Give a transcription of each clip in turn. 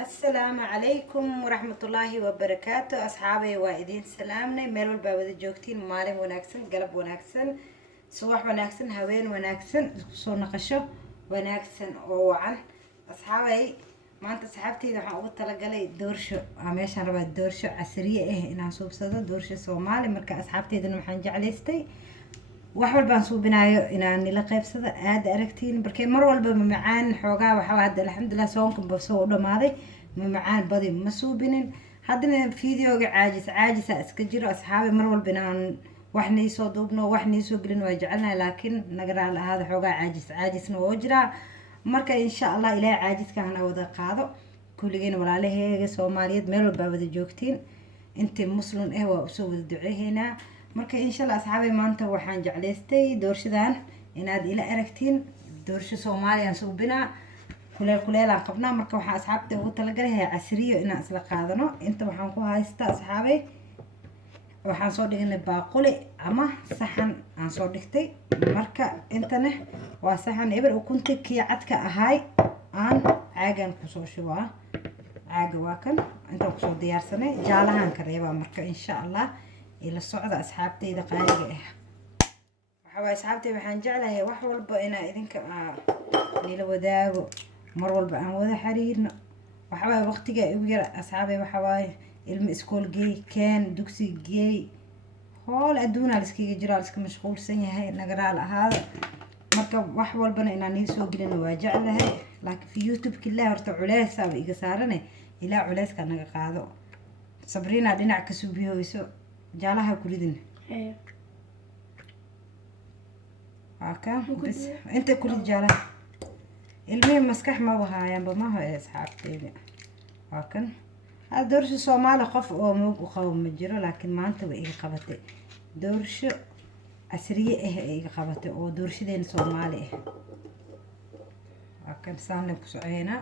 السلام عليكم ورحمة الله وبركاته أصحابي وإذين سلامنا ميل والبا ودا joogtiin maalin wanaagsan galab wanaagsan subax wanaagsan haween wanaagsan isku soo naqasho wanaagsan oo wacan asxaabay maanta saxaabteyda waxaan ugu talagalay doorsho meeshaan rabaa doorsho casriye ah inaan suubsado doorsho Soomaali marka asxaabteydana waxaan jeclaystay wax walba aan suubinayo inaan nila qaybsado aad aragtiin markay mar walba macaan xoogaa waxa hadda alxamdulillah soonkan ba soo dhamaaday macaan badi ma suubinin haddana fiidiyoga caajis iska jiro asxaabi mar walba inaan wax niisoo duubno wax niisoo gelin waa jecelnahay laakiin nagara lahaada xoogaa caajisna oo jira marka insha Allah ilaahay caajiskan wada qaado kulligeen walaalaheega Soomaaliyeed meel walba wada joogtiin intii muslim ah waa soo wada duceeynaa marka insha Allah asxaabay maanta waxaan jeclaystay doorshadan inaad ila aragtiin doorsho Soomaaliyan suubinaa kuleel aan qabnaa marka waxaan asxaabta ugu talagalay casriyo inaan isla qaadano inta waxaan ku haystaa asxaabay waxaan soo dhignay baaquli ama saxan aan soo dhigtay marka intana waa saxan eber ukunta kii cadka ahay aan caagan ku soo shubaa caaga waa kan inta ku soo diyaarsanay jaalahan ka reebaa marka insha Allah ila socda asxaabteyda qaaliga ah waxa asxaabteyda waxaan jeclahay wax walba inaa idinka nila wadaago mar walba aan wada xiriirno waxa waqtiga ugu yar asxaabay waxa ilmi iskool geey keen dugsi geey hool adduuna la iskaga jiro la iska mashquulsan yahay nagaraal ahaada marka wax walbana inaan soo gelino waa jeclahay laakiin fi YouTube killa horta culeys ah iga saarane ilaa culeyska naga qaado Sabrina dhinac ka suubiyayso jaalaha ku ridin aka bas inta ku rid jaalaha ilmi maskax ma wahaayaan ma ha asxaabteyda wakan doorsho Soomaali qof oo moog u qabo ma jiro laakiin maanta way iga qabatay doorsho casriye ah iga qabatay oo doorshadeena Soomaali ah wakan saan ku socoyna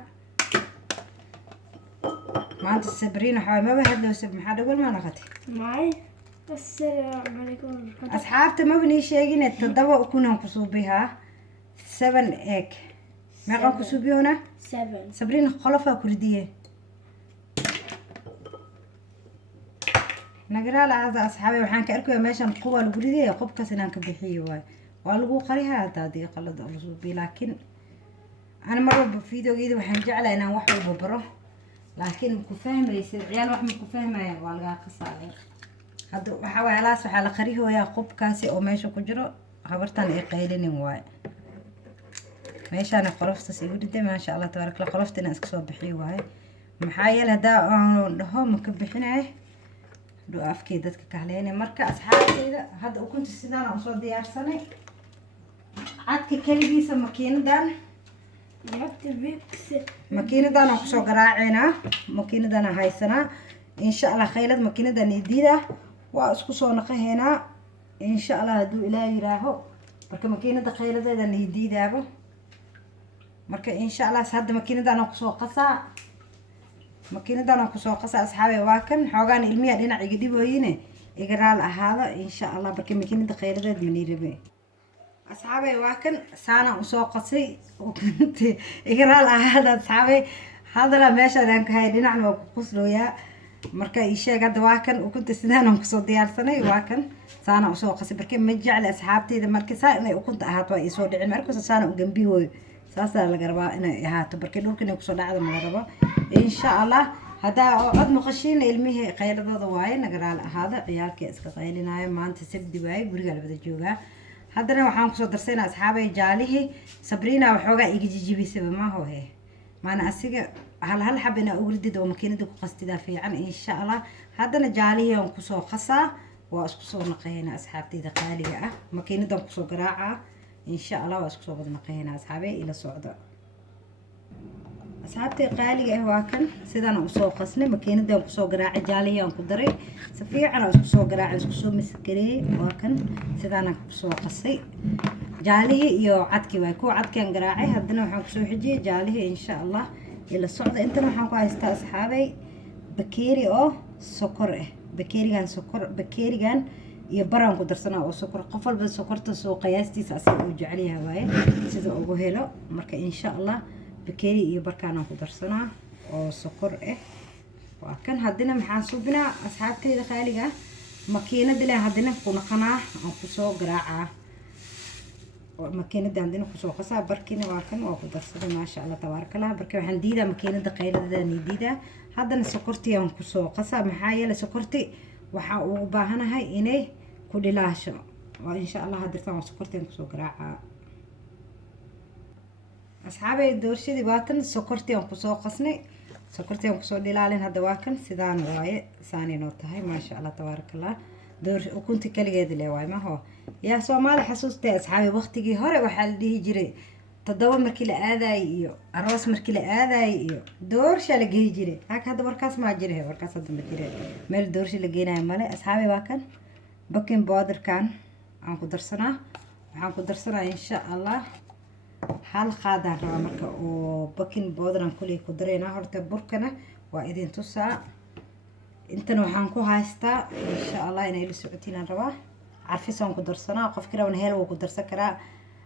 maanta Sabrina waxay ma hadlowsay maxaa dhawal ma naqatay maay السلام عليكم asxaabta ma bani sheegin toddoba ukun ku suubiha 7 egg ma qan ku suubiyona 7 Sabrina qolofa ku ridiyay nagara laada asxaabi waxaan ka arkay meeshan quwa lagu ridiyay qobkaas inaan ka bixiyo waa lagu qariha hadii qalad oo suubi laakiin ana mar walba fiidiyogeeda waxaan jeclahay inaan wax walba baro laakiin ku fahmaysid ciyaal wax ma ku fahmayaan waa laga qasaalay hadda waxa la qariyay qobkaasi oo meesha ku jiro habartan ay qaylinin waay meeshaan qolofta si wada ma sha Allah tabaaraka qoloftina iska soo bixiyo waay maxaa yeelay hada aan dhaho ma ka bixinay doo afkii dadka ka haleynay marka asxaabteyda hadda ukunta sidaan aan soo diyaarsanay cadka kaligiisa makiinadan aan ku soo garaacayna makiinadan haysana insha Allah khaylad makiinadan idida waa isku soo naqaheena insha Allah haduu ilaahay raaho marka makiinada khayladeeda nidiidaabo marka insha Allah hadda makiinadan aan ku soo qasaa asxaabe waa kan xoogan ilmiya dhinac iga dibooyine iga raal ahaada insha Allah marka makiinada khayladeed ma niirabe asxaabe waa kan saana u soo qasay iga raal ahaada asxaabe hadala meesha aan ka hay dhinacna waa ku quslooyaa marka ii sheeg hadda waa kan ukunta sidaan aan ku soo diyaarsanay waa kan saana u soo qasay marka ma jecel asxaabteyda marka saa inay ukunta ahaato waa ii soo dhicin marka saana u gambiyo saasa laga rabaa inay ahaato marka dhulka inay ku soo dhacdo ma rabo insha Allah hada cod maqashiin ilmihi qayladooda waaye nagaraal ahaada ciyaalka iska qaylinaayo maanta sabdi waaye guriga la wada joogaa haddana waxaan ku soo darsaynaa asxaabay jaalihi Sabrina waxoogaa iga jijibisay ma hoohe maana asiga hal xabina uurdid oo makiinada ku qastida fiican insha Allah haddana jaalihi aan ku soo qasaa waa isku soo naqayna asxaabteyda qaaliga ah makiinadan ku soo garaaca insha Allah waa isku soo wada naqayna asxaabay ila socda asxaabtey qaaliga ah waa kan sidaan u soo qasnay makiinadan ku soo garaacay jaalihi aan ku daray si fiican isku soo garaacay isku soo miskareey waa kan sidaan ku soo qasay jaalihi iyo cadki way ku cadkan garaacay haddana waxaan ku soo xijiyay jaalihi insha Allah ila socda intana waxaan ku haystaa asxaabay bakeeri oo sokor ah bakeerigan iyo baraan ku darsanaa oo sokor qof walba sokorta soo qiyaastiisa asaga uu jecel yahay waaye sida ugu helo marka insha Allah bakeeri iyo barkaan ku darsanaa oo sokor ah. waa kan haddana maxaan subinaa asxaabteyda qaaliga makiinada leh haddana ku naqanaa aan kusoo garaacaa makiinada haddana kusoo qasaa barkina waa kan waa ku darsaday maasha allah tabaarakallah. barka waxaan diidaa makiinada qayladani diidaa. haddana sokortii aan kusoo qasaa maxaa yeelay sokorti waxaa ugu baahanahay inay ku dhilaasho. waa insha allah hadirtaan waa sokortii aan kusoo garaacaa. asxaabay doorshadii waatan sokortii aan kusoo qasnay sokortii aan kusoo dhilaalin. hadda waa kan sidaan waaye saanay noo tahay maasha allah tabaarakallah. ukunti kaligeeda le waaye maho yaa soomaali xasuustay asxaabi waqtigii hore waxaa la dhihi jiray 7 markii la aadaayay iyo aroos markii la aadaayay iyo doorsha la geeyi jiray. hadda warkaas ma jire warkaas hadda ma jire meel doorsha la geenayo male. asxaabi waa kan baking powderkan aan ku darsanaa. waxaan ku darsanaa insha allah hal qaadaan rabaa marka oo baking powder aan kuley ku dareynaa. horta burkana waa idin tusaa. intana waxaan ku haystaa insha allah inay la socotiinaan rabaa. carfis aan ku darsanaa. qofkii raban heel wuu ku darsan karaa,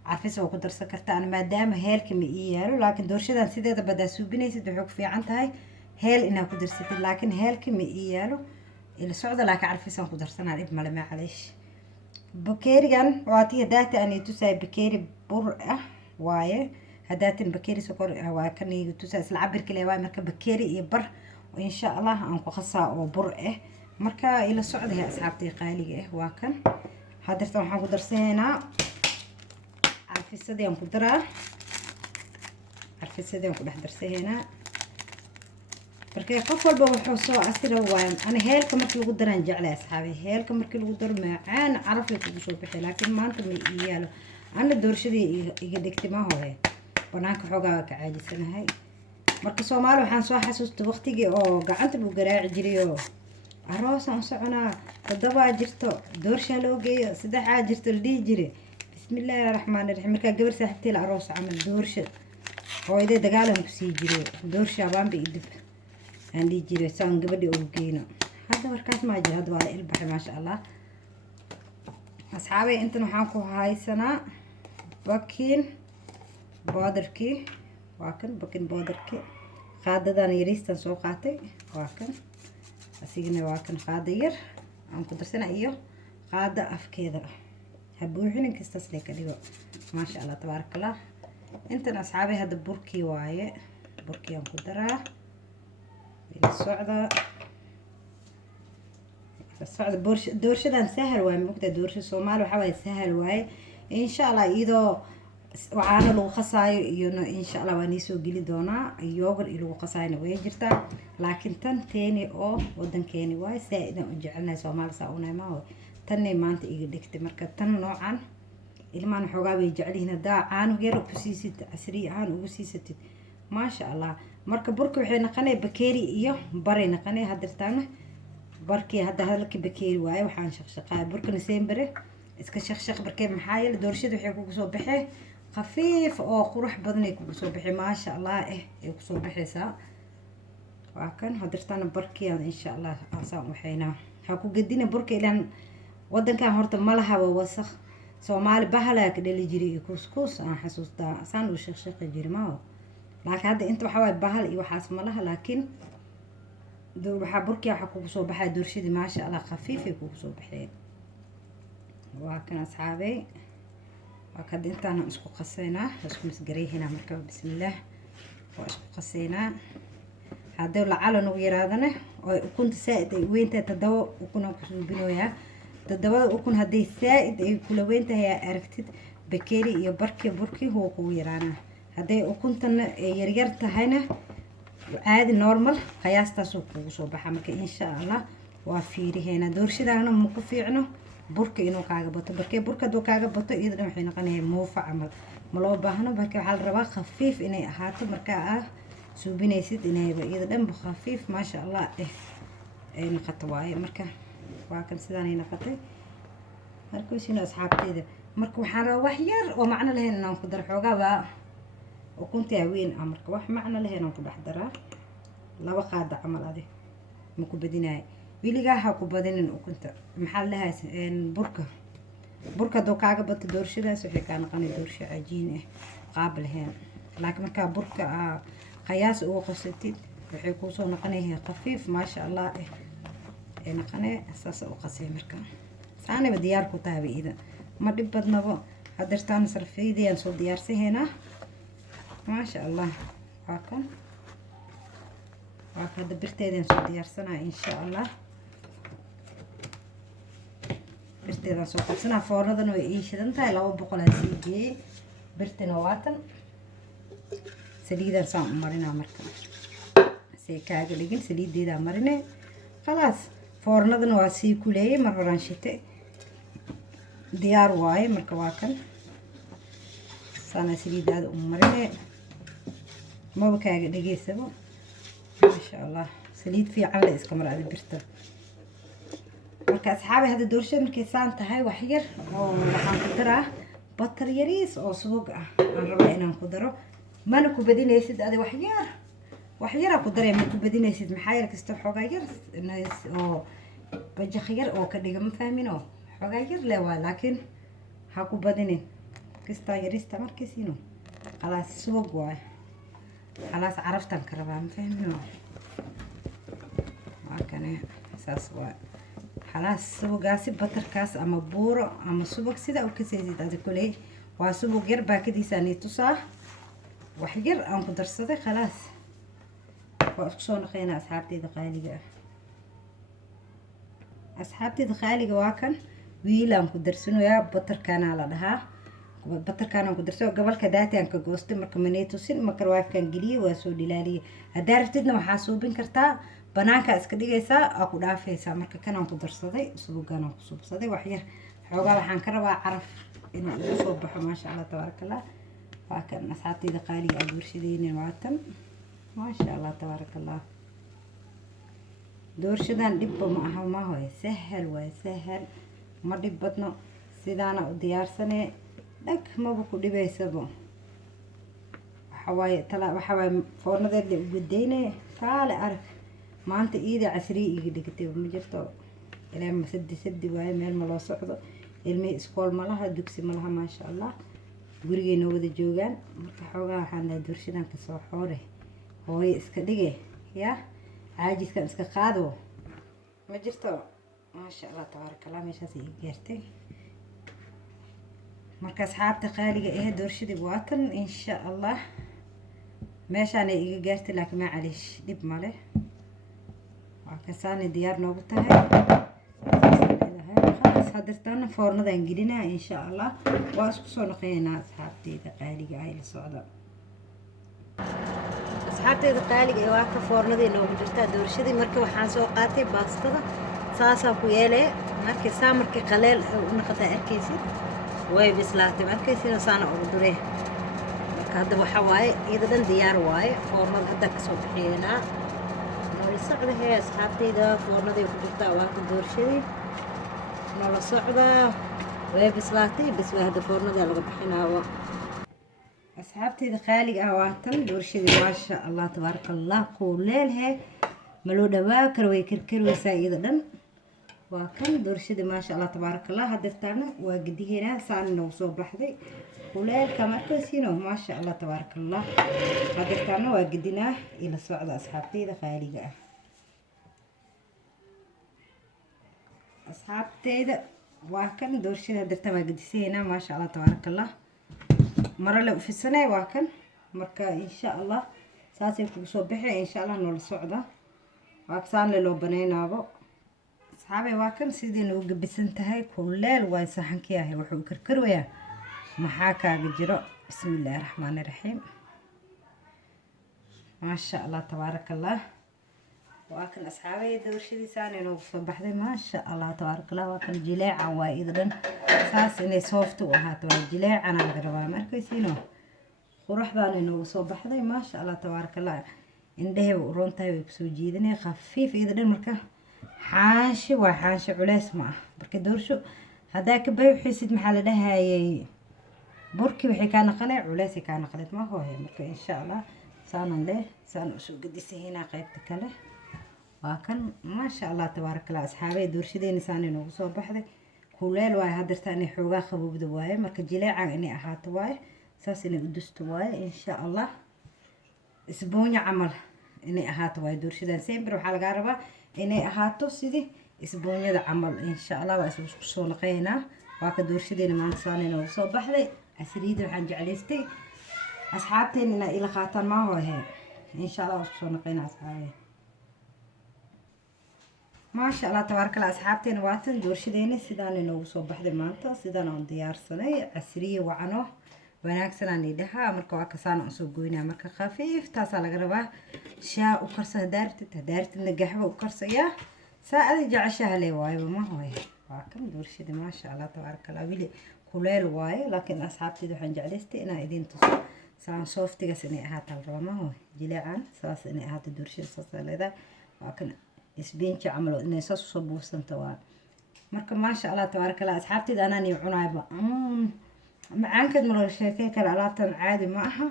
carfis waa ku darsan kartaa. maadaama heelka ma ii yaalo laakiin doorshadan sideeda badaa suubinaysid waxay ku fiican tahay heel inaad ku darsatid. laakiin heelka ma ii yaalo ila socda laakiin carfis aan ku darsanaa dhib male macaleesh. bakeerigan waa tii hadaata aan tusay bakeeri bur ah waaye. hadaatin bakeeri sokor waa kan igu tusay isla cabirka le waaye. marka bakeeri iyo bar insha allah aan ku qasaa oo bur ah. marka ila socday asxaabtay qaaliga ah waa kan. hadirtan waxaan ku darsaneynaa carfisadii aan ku daraa. carfisadii aan ku dhex darsaneynaa. marka qof walba wuxuu soo asira waaye. ana heelka markii lagu daraan jeclay asxaabi. heelka markii lagu daro macaan caraf ay kugu soo bixi laakiin maanta ma ii yaalo. ana doorshadii iga dhigtay ma hore banaanka xoogaa ka caajisanahay. marka soomaali waxaan soo xasuustay waqtigii oo gacanta lagu garaaci jiray oo aroos aan soconaa 7 jirto doorsha loo geeyo 3 jirto la dhihi jiray. bismillaahi raxmaani raxiim. markaa gabar saaxiibtay la aroos camal doorsha hooyadee dagaalan ku sii jiray doorsha baanba idib aan dhihi jiray saan gabadhii ugu geyno. hadda warkaas ma jiro hadda waa la ilbaxay maasha allah. asxaabay intan waxaan ku haysanaa baking powderkii waa kan baking powderkii. qaadadan yariistan soo qaatay waa kan asigana waa kan qaada yar aan ku darsanaa iyo qaada afkeeda ha buuxinin kastaas le ka dhigo maasha allah tabaarakallah. intan asxaabay hadda burkii waaye. burkii aan ku daraa ila socda doorshadan sahal waaye. maogtaa doorsha soomaali waxaa waaye sahal waaye insha allah. iyadoo waxaana lagu qasaayo iyona insha allah waa niisoo geli doonaa. yogurt iyo lagu qasaayna way jirtaa laakiin tan teeni oo wadankeeni waaye saa-idaan u jecelnahay soomaali saa unahay maaho. tanay maanta iga dhigtay. marka tan noocan ilmaan xoogaa bay jecelyihiin haddaa caanug yar ku siisid casriye ahaan ugu siisatid maasha allah. marka burka waxay naqanay bakeeri iyo baray naqanay. hadirtaana barkii hadda halka bakeeri waaye waxaan shaqshaqaa burkana sembere iska shaqshaq barkee maxaa yeelay doorshada waxay kugu soo baxee khafiif oo qurux badan ay kugu soo baxay maasha allah ay kusoo baxaysaa. waa kan hadirtaana barkii aan insha allah asaan waxayna ha ku gadina burka ilaan wadankan horta ma laha wasakh. soomaali bahalaa ka dhali jiray iyo kuskus aan xasuustaa asaan u shaqshaqi jiray maaho. laakiin hadda inta waxaa waaye bahal iyo waxaas ma laha laakiin waxaa burkii waxaa kugu soo baxaya doorshadii maasha allah khafiif ay kugu soo baxeen. waa kan asxaabay waa kad intaan isku qasaynaa isku misgareeynaa. marka bismillaah waa isku qasaynaa. haddii lacala nagu yaraadana oo ukunta saaid ay weyntahay 7 ukun aan ku suubinooyaa. 7 ukun haddii saaid ay kula weyntahay aragtid bakeeri iyo barkii burkii wuu kugu yaraanaa. hadday ukuntana yaryar tahayna caadi normal qiyaastaasuu kugu soo baxa. marka insha allah waa fiiriheena. doorshadaana ma ku fiicno burka inuu kaaga bato. barkee burka hadduu kaaga bato iyada dhan waxay noqonaya muufa camal ma loo baahno. marka waxaa la rabaa khafiif inay ahaato markaa ah suubinaysid inayba iyada dhanba khafiif maasha allah ay noqoto waaye. marka waa kan sidaanay noqotay. markuusina asxaabteyda marka waxaan rabaa wax yar oo macno lahayn inaan ku daro xoogaaba ukunta weyn ah. marka wax macno lahayn aan ku dhex daraa 2 qaada camal adig ma ku badinaay. wiligaa ha ku badinin ukunta maxaa lahaay burka hadduu kaaga bato doorshadaas waxay kaa noqonay doorsho cajiin ah qaab lahayn. laakiin markaa burka qiyaas ugu qasatid waxay kusoo noqonaysaa khafiif maasha allah ee noqonee saas u qasay marka saanaba diyaar ku tahay ida ma dhib badnabo hadirtaan sarfeydiyaan soo diyaarsaheynaa maasha allah waa kan hadda birteedaan soo diyaarsanaa insha allah birteedaan soo qabsanaa foornadan way ii shidan tahay 200 aan sii geeyey birtina waatan saliidaan saan u marinaa marka see kaaga dhigin saliideedaan marinee khalaas foornadan waa sii kuleeyey mar horaan shitay diyaar waaye marka waa kan saana saliidaada u marinee maba kaaga dhigeysaba maasha allah saliid fiican la iska mar adi birta marka asxaabay hadda doorashada markay saan tahay wax yar oo waxaan ku daraa batar yariis oo subag ah aan rabaa inaan ku daro mana ku badinaysid adi wax yar ku daree ma ku badinaysid maxaa yar kasta xoogaa yar oo bajaq yar oo ka dhiga ma fahmin oo xoogaa yar le waa laakiin ha ku badinin kasta yarista markiisino khalaas subag waaye خلاص عرفت الكربان فهمنا وكان اساس وا خلاص سوق قاسي بطر كاس اما بورو اما سوق سيده او كسيدي هذا كله وا سوق غير باكدي ساني تصا وحجر ان قدرسده خلاص واسكسو نقينا اصحابتي دقاليقه اصحابتي دقاليقه واكن ويلان قدرسنو يا بطر كان على دها بطر كانوا قدرسوا قبل كداتي أنك جوست مركمنيتو سن مكرواف كان جري وسود لالي هدارتنا محاسوبين كرتا بناك أسكديجيسا أكو دافيسا مرك كانوا قدرسدي سوق كانوا قصوبسدي وحير حوجا وحن كروا عرف إنه صبح ما شاء الله تبارك الله فكان أصحابي دقالي أدورشدين الواتن ما شاء الله تبارك الله دورشدان دب ما هو سهل وسهل ما دبتنا سيدانا وديار سنة لك ما بكو دبيسبو waxawaaye foornadeeda u gudayne kaale arag maanta iida casri iga dhigtay ma jirto ilaa ma sadi waaye meel ma loo socdo ilmihii iskool ma laha dugsi ma laha maasha allah gurigeena wada joogaan marka xoogaa waxaan lahaa doorshadan ka soo xoore hooye iska dhige ya caajiskan iska qaado ma jirto maasha allah tabaarakallah meeshaas iga gaartay marka asxaabta qaaliga ee doorshadii waatan insha allah meeshaan ay iga gaartay laakiin ma calish dib male waa ka saani diyaar noogu tahay khalaas hadirtaan foornadan gelinaa insha allah waa isku soo noqonaynaa asxaabteyda qaaliga ay la socda asxaabteyda qaaliga ee waa ka foornadii noogu jirtaa doorshadii marka waxaan soo qaatay baastada saasaan ku yeelee markii saa markii qaleel u noqotaa arkaysid way bislaatay markaysiina saana ugu duree marka hadda waxa waaye iidadan diyaar waaye foornada hadda ka soo bixiyeenaa noola socda hee asxaabteyda foornaday ku jirtaa waa ka doorshadii noola socda way bislaatay bis waa hadda foornada laga bixinaawo asxaabteyda qaaliga ah waatan doorshadii maasha allah tabaaraka allah kuleel hee ma loo dhawaa karo way karkarwaysaa iyada dhan waa kan doorshadii maasha allah tabaaraka allah hadirtaana waa gediheena saan noo soo baxday kuleelka markaasina maasha allah tabaaraka allah hadirtaana waa gedinaa ila socda asxaabteyda qaaliga ah asxaabteyda waa kan doorshada hadirtaan waa gedisaheena maasha allah tabaaraka allah mara la ufisanay waa kan marka insha allah saasay kugu soo baxay insha allah noola socda waa saan loo baneynaabo asxaabay waa kan sidii nagu gabisan tahay kuleel waay saxankii ahay wuxuu karkarwayaa maxaa kaaga jiro bismillaahi raxmaani raxiim maasha allah tabaaraka allah waa kan asxaabay doorshadiisaan inoogu soo baxday maasha allah tabaaraka allah waa kan jileecan waa ida dhan saas inay soofta u ahaato waa jileecan laga rabaa markaysiino quruxdaan inoogu soo baxday maasha allah tabaaraka allah indhahayba u roon tahay way kusoo jiidanay khafiif ida dhan marka xaashi waa xaashi culeys ma ah marka doorsho haddaa ka bayxisid maxaa la dhahayay burkii waxay kaa naqanay culeysay kaa naqaneed ma hooye marka insha allah saanan leh saan usoo gedisahaynaa qaybta kale waa kan maasha allah tabaaraka allah asxaabay doorshadeyna saan inoogu soo baxday kuleel waaye hadirtaa inay xoogaa qabowda waaye marka jileecan inay ahaato waaye saas inay u dusto waaye insha allah isbuunya camal inay ahaato waayo doorshadan sember waxaa lagaa rabaa inay ahaato sidii isbuunyada camal insha allah waa isku soo naqaynaa waa ka doorshadeyna maanta saanayna ugu soo baxday casriida waxaan jeclaystay asxaabteena inay ila qaataan maaho ahee insha allah waa isku soo naqaynaa asxaabe maasha allah tabaarkala asxaabteena waatan doorshadeyna sidaan inoogu soo baxday maanta sidaan aan diyaarsanay casriye wacano wanaagsanaan idhahaa marka waa kasaan aan soo goynaa marka khafiif taasaa laga rabaa shaa u karsa hadaartidna gaxba u karsayaa saa adi jeceshaha lee waayo ma hooy waa kan doorshada maasha allah tabaarkala wili kuleel waaye laakiin asxaabteeda waxaan jeclaystay inaan idiin tuso saan sooftigaas inay ahaataa raba ma hooy jileecan saas inay ahaato doorshada saasaa leedahay waa kan isbiinja camal inay saas usoo buufsanta waa marka maasha allah tabaarkala asxaabteeda anaan iyo cunaayba macaankeed ma laga sheekey kara alaabtan caadi ma aha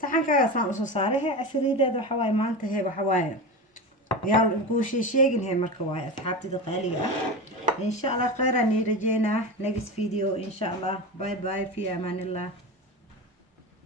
saxankaaga saan usoo saaray he casriideeda waxa waaye maanta he waxa waaye yaa kuu sheegin he marka waaye asxaabteeda qaaliga ah insha allah khayr aan ii rajeynaa next video insha allah bye bye fi amaan illah